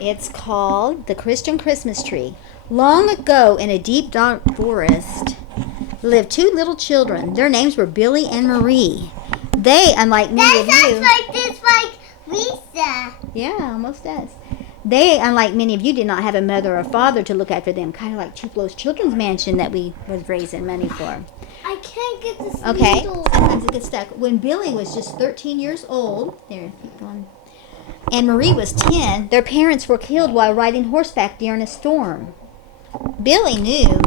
It's called The Christian Christmas Tree. Long ago, in a deep, dark forest, lived two little children. Their names were Billy and Marie. They, unlike many of you... That sounds like Lisa. Yeah, almost does. They, unlike many of you, did not have a mother or father to look after them, kind of like Tupelo's Children's Mansion that we was raising money for. I can't get this Okay, needle. sometimes it gets stuck. When Billy was just 13 years old, there, keep going, and Marie was 10, their parents were killed while riding horseback during a storm. Billy knew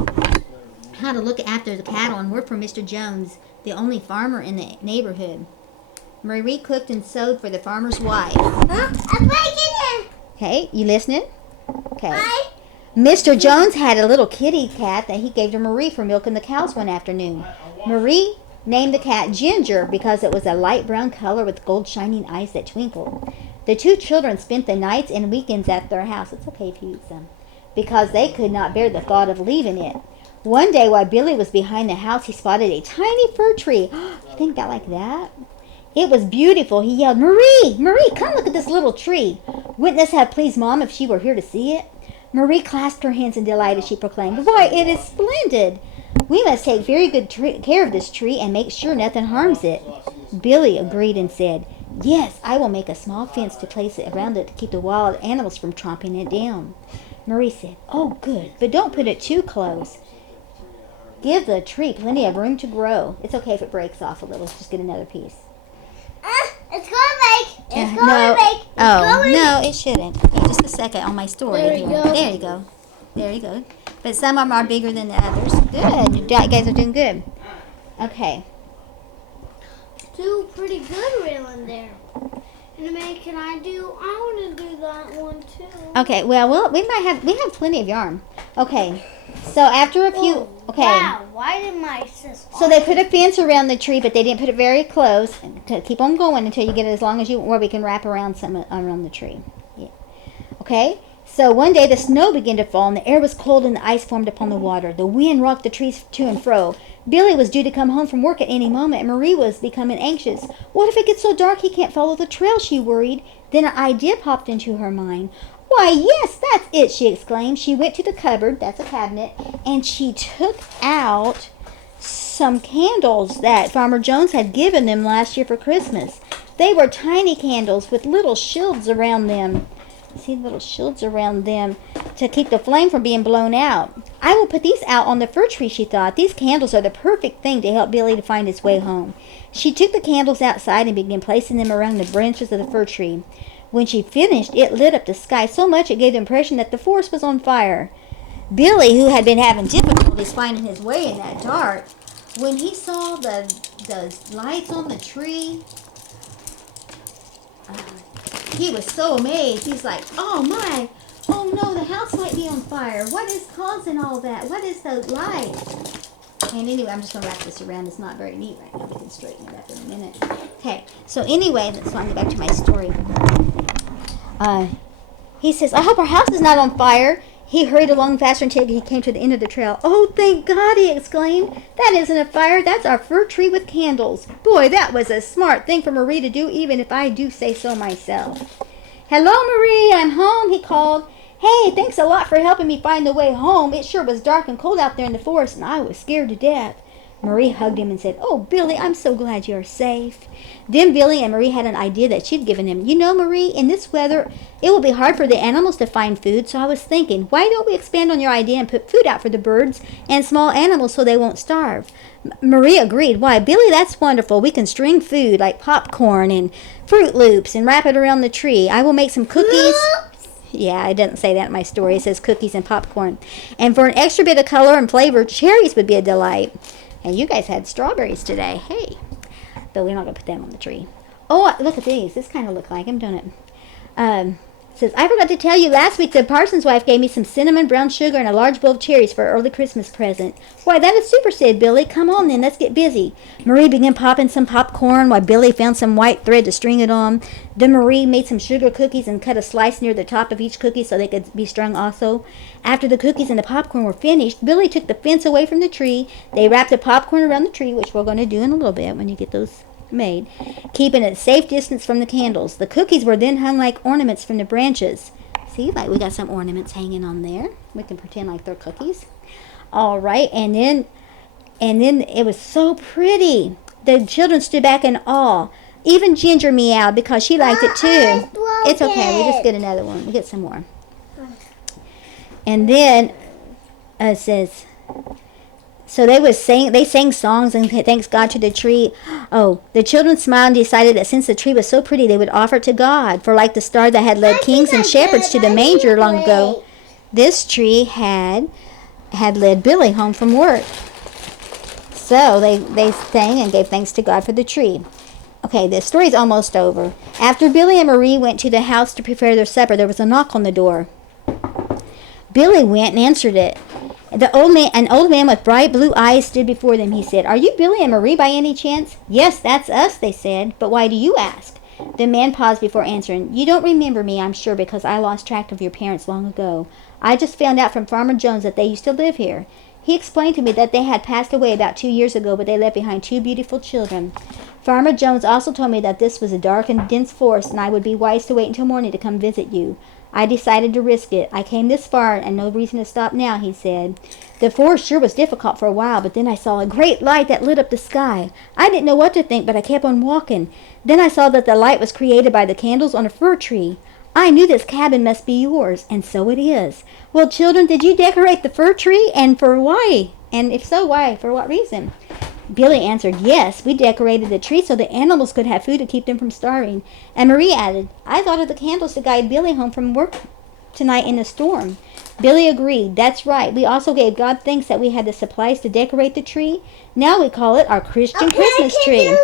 how to look after the cattle and work for Mr. Jones, the only farmer in the neighborhood. Marie cooked and sewed for the farmer's wife. Huh? I'm breaking it. Okay, you listening? Okay. Mr. Jones had a little kitty cat that he gave to Marie for milking the cows one afternoon. Marie named the cat Ginger because it was a light brown color with gold shining eyes that twinkled. The two children spent the nights and weekends at their house. It's okay if you eat some. Because they could not bear the thought of leaving it. One day while Billy was behind the house, he spotted a tiny fir tree. You think that like that? It was beautiful. He yelled, Marie, Marie, come look at this little tree. Wouldn't this have pleased Mom if she were here to see it? Marie clasped her hands in delight as she proclaimed, why, it is splendid. We must take very good care of this tree and make sure nothing harms it. Billy agreed and said, yes, I will make a small fence to place it around it to keep the wild animals from tromping it down. Marie said, oh, good, but don't put it too close. Give the tree plenty of room to grow. It's okay if it breaks off a little. Let's just get another piece. It's going to break. It's going to break. No, it shouldn't. Okay, just a second on my story. There you go. There you go. There you go. But some of them are bigger than the others. Good. You guys are doing good. Okay. Do pretty good reeling there. And I want to do that one too. Okay, well, we have plenty of yarn. Okay. So after a few, okay. Wow, why did my sister? So they put a fence around the tree, but they didn't put it very close. To keep on going until you get it as long as you, where we can wrap around some around the tree. Yeah. Okay. So one day the snow began to fall and the air was cold and the ice formed upon the water. The wind rocked the trees to and fro. Billy was due to come home from work at any moment, and Marie was becoming anxious. What if it gets so dark he can't follow the trail, she worried. Then an idea popped into her mind. Why, yes, that's it, she exclaimed. She went to the cupboard, that's a cabinet, and she took out some candles that Farmer Jones had given them last year for Christmas. They were tiny candles with little shields around them. See, little shields around them to keep the flame from being blown out. I will put these out on the fir tree, she thought. These candles are the perfect thing to help Billy to find his way home. She took the candles outside and began placing them around the branches of the fir tree. When she finished, it lit up the sky so much it gave the impression that the forest was on fire. Billy, who had been having difficulties finding his way in that dark, when he saw the lights on the tree, he was so amazed. He's like, oh my, oh no, the house might be on fire. What is causing all that? What is those lights? And anyway, I'm just going to wrap this around. It's not very neat right now. We can straighten it up in a minute. Okay, so anyway, let's get back to my story. He says, I hope our house is not on fire. He hurried along faster until he came to the end of the trail. Oh, thank God, he exclaimed. That isn't a fire. That's our fir tree with candles. Boy, that was a smart thing for Marie to do, even if I do say so myself. Hello, Marie, I'm home, he called. Hey, thanks a lot for helping me find the way home. It sure was dark and cold out there in the forest, and I was scared to death. Marie hugged him and said, oh, Billy, I'm so glad you're safe. Then Billy and Marie had an idea that she'd given him. You know, Marie, in this weather, it will be hard for the animals to find food, so I was thinking, why don't we expand on your idea and put food out for the birds and small animals so they won't starve? Marie agreed. Why, Billy, that's wonderful. We can string food like popcorn and Fruit Loops and wrap it around the tree. I will make some cookies. Yeah, it doesn't say that in my story. It says cookies and popcorn. And for an extra bit of color and flavor, cherries would be a delight. And you guys had strawberries today. Hey. But we're not going to put them on the tree. Oh, look at these. This kind of look like them, don't it? Says, I forgot to tell you, last week the parson's wife gave me some cinnamon, brown sugar, and a large bowl of cherries for an early Christmas present. Why, that is super, said Billy. Come on then, let's get busy. Marie began popping some popcorn while Billy found some white thread to string it on. Then Marie made some sugar cookies and cut a slice near the top of each cookie so they could be strung also. After the cookies and the popcorn were finished, Billy took the fence away from the tree. They wrapped the popcorn around the tree, which we're going to do in a little bit when you get those made, keeping a safe distance from the candles. The cookies were then hung like ornaments from the branches. See, like we got some ornaments hanging on there. We can pretend like they're cookies. All right, and then it was so pretty. The children stood back in awe. Even Ginger meowed because she liked it too. It's okay. We'll just get another one. We'll get some more. And then it says, so they sang songs and thanks God to the tree. Oh, the children smiled and decided that since the tree was so pretty, they would offer it to God. For like the star that had led kings and shepherds to the manger long ago, this tree had led Billy home from work. So they sang and gave thanks to God for the tree. Okay, the story's almost over. After Billy and Marie went to the house to prepare their supper, there was a knock on the door. Billy went and answered it. An old man with bright blue eyes stood before them. He said, "Are you Billy and Marie by any chance?" "Yes, that's us," they said. "But why do you ask?" The man paused before answering. "You don't remember me, I'm sure, because I lost track of your parents long ago. I just found out from Farmer Jones that they used to live here. He explained to me that they had passed away about 2 years ago, but they left behind 2 beautiful children. Farmer Jones also told me that this was a dark and dense forest, and I would be wise to wait until morning to come visit you. I decided to risk it. I came this far, and no reason to stop now," he said. "The forest sure was difficult for a while, but then I saw a great light that lit up the sky. I didn't know what to think, but I kept on walking. Then I saw that the light was created by the candles on a fir tree. I knew this cabin must be yours, and so it is. Well, children, did you decorate the fir tree, and for why? And if so, why? For what reason?" Billy answered, "Yes, we decorated the tree so the animals could have food to keep them from starving." And Marie added, "I thought of the candles to guide Billy home from work tonight in the storm." Billy agreed. "That's right. We also gave God thanks that we had the supplies to decorate the tree. Now we call it our Christian Christmas tree."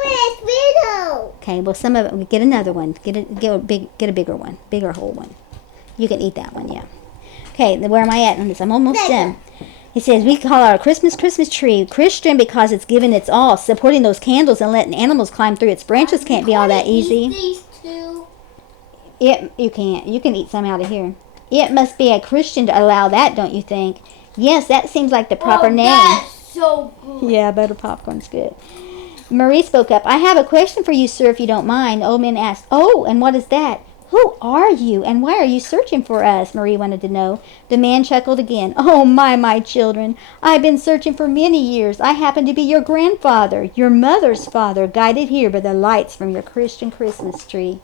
Okay, well, some of it, we get another one. Get a bigger one, bigger whole one. You can eat that one, yeah. Okay, where am I at on this? I'm almost done. He says, "We call our Christmas tree Christian because it's given its all. Supporting those candles and letting animals climb through its branches can't be all that easy." These two. You can't. You can eat some out of here. It must be a Christian to allow that, don't you think? Yes, that seems like the proper name. That's so good. Yeah, butter popcorn's good. Marie spoke up. "I have a question for you, sir, if you don't mind." The old man asked, "Oh, and what is that?" "Who are you, and why are you searching for us?" Marie wanted to know. The man chuckled again. "Oh, my children. I've been searching for many years. I happen to be your grandfather, your mother's father, guided here by the lights from your Christian Christmas tree."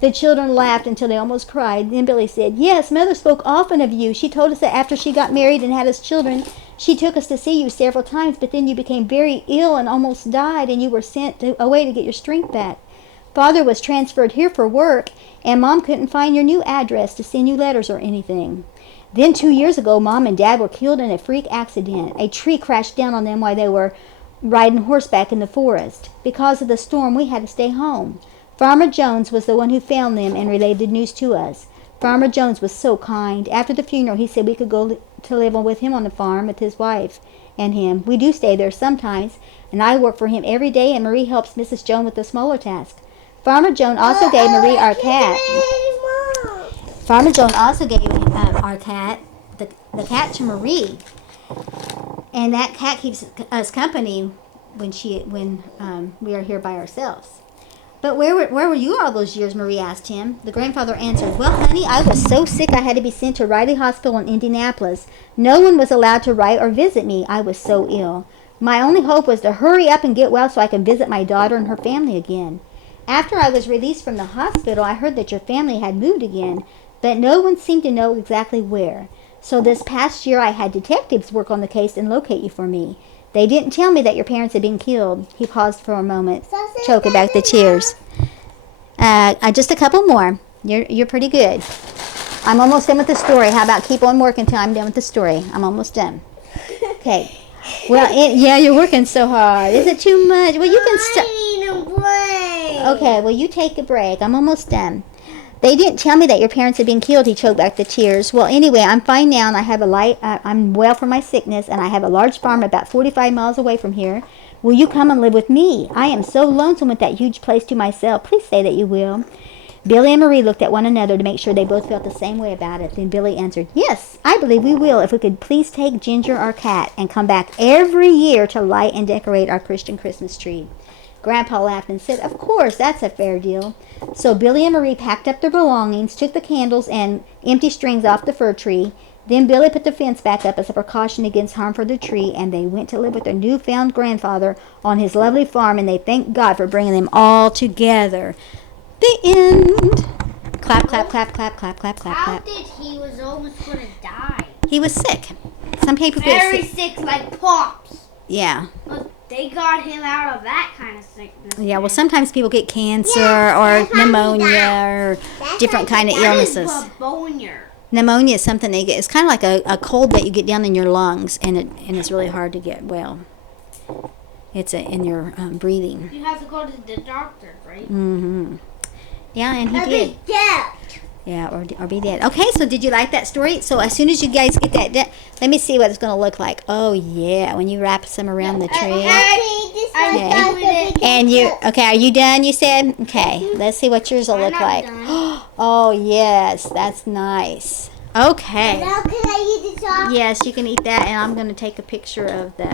The children laughed until they almost cried. Then Billy said, "Yes, Mother spoke often of you. She told us that after she got married and had us children, she took us to see you several times, but then you became very ill and almost died, and you were sent away to get your strength back. Father was transferred here for work, and Mom couldn't find your new address to send you letters or anything. Then 2 years ago, Mom and Dad were killed in a freak accident. A tree crashed down on them while they were riding horseback in the forest. Because of the storm, we had to stay home. Farmer Jones was the one who found them and relayed the news to us. Farmer Jones was so kind. After the funeral, he said we could go to live with him on the farm with his wife and him. We do stay there sometimes, and I work for him every day, and Marie helps Mrs. Jones with the smaller task. Farmer Jones also gave Marie our cat. Farmer Jones also gave our cat, the cat to Marie, and that cat keeps us company when we are here by ourselves. "But where were you all those years?" Marie asked him. The grandfather answered, "Well, honey, I was so sick I had to be sent to Riley Hospital in Indianapolis. No one was allowed to write or visit me. I was so ill. My only hope was to hurry up and get well so I could visit my daughter and her family again. After I was released from the hospital, I heard that your family had moved again, but no one seemed to know exactly where. So this past year I had detectives work on the case and locate you for me. They didn't tell me that your parents had been killed." He paused for a moment, choking back the tears. Just a couple more. You're pretty good. I'm almost done with the story. How about keep on working until I'm done with the story? I'm almost done. Okay. Well, yeah, you're working so hard. Is it too much? Well, you can stop. I need a break. Okay, well, you take a break. I'm almost done. "They didn't tell me that your parents had been killed," he choked back the tears. "Well, anyway, I'm fine now, and I have I'm well from my sickness, and I have a large farm about 45 miles away from here. Will you come and live with me? I am so lonesome with that huge place to myself. Please say that you will." Billy and Marie looked at one another to make sure they both felt the same way about it. Then Billy answered, "Yes, I believe we will, if we could please take Ginger, our cat, and come back every year to light and decorate our Christian Christmas tree." Grandpa laughed and said, "Of course, that's a fair deal." So Billy and Marie packed up their belongings, took the candles and empty strings off the fir tree. Then Billy put the fence back up as a precaution against harm for the tree, and they went to live with their newfound grandfather on his lovely farm, and they thanked God for bringing them all together. The end. Clap, clap, clap, clap, clap, clap, clap, How clap. did he was almost going to die? He was sick. Some people get Very sick. sick, like Pops. Yeah. But they got him out of that kind of sickness. Yeah, well, sometimes people get cancer Yeah, or that's how he pneumonia died. or That's different how he kind of died. illnesses. That is pneumonia. Pneumonia is something they get. It's kind of like a cold that you get down in your lungs, and it's really hard to get well. It's in your breathing. You have to go to the doctor, right? Mm-hmm. Yeah, and he That'd did. be dead. Yeah, or be dead. Okay, so did you like that story? So as soon as you guys get that done, let me see what it's going to look like. Oh, yeah, when you wrap some around the tree. And you, okay, are you done, you said? Okay, let's see what yours will look not like. done. Oh, yes, that's nice. Okay. Now can I eat this off? Yes, you can eat that, and I'm going to take a picture of the